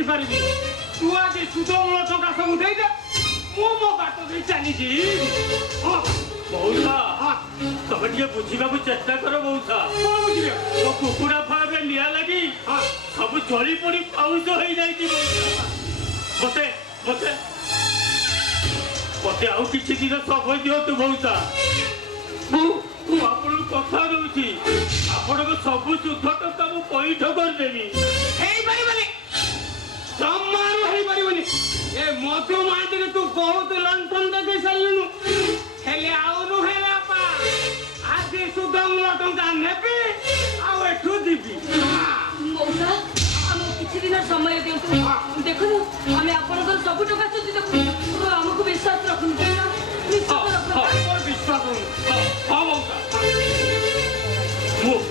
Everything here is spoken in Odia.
ଆସିପାରିବି ତୁ ଆଜି ସୁଧମୂଳ ଟଙ୍କା ସବୁ ଦେଇଦେ ମୁଁ ମୋ ବାଟ ଦେଇ ଚାଲିଛି ମଉସା ତମେ ଟିକେ ବୁଝିବାକୁ ଚେଷ୍ଟା କର ମଉସା। କଣ ବୁଝିବେ ମୋ କୁକୁଡ଼ା ଫାର୍ମରେ ନିଆଁ ଲାଗି ସବୁ ଜଳି ପୋଡ଼ି ପାଉଁଶ ହେଇଯାଇଛି ମତେ ମତେ ମତେ ଆଉ କିଛି ଦିନ ସମୟ ଦିଅନ୍ତୁ ମଉସା। ମୁଁ ଆପଣଙ୍କୁ କଥା ଦଉଛି ଆପଣଙ୍କ ସବୁ ସୁଧ ଟଙ୍କା ମୁଁ ପଇଠ କରିଦେବି। ହେଇପାରିବନି ଜମାରୁ ହେଇପାରିବନି ଏ ମଧୁ ମାଟିରେ ତୁ ବହୁତ ଲଣ୍ଠନ ଦେଖେଇ ସାରିଲୁଣୁ ହେଲେ ଆଉ ନୁହେଁ ବାପା ଆଜି ସୁଧମୂଳ ଟଙ୍କା ନେବି ଆଉ ଏଠୁ ଯିବି ମଉସା ଆମକୁ କିଛି ଦିନ ସମୟ ଦିଅନ୍ତୁ ଦେଖନ୍ତୁ ଆମେ ଆପଣଙ୍କର ସବୁ ଟଙ୍କା ସୁଝି ଦେବୁ ଆମକୁ ବିଶ୍ୱାସ ରଖନ୍ତୁ।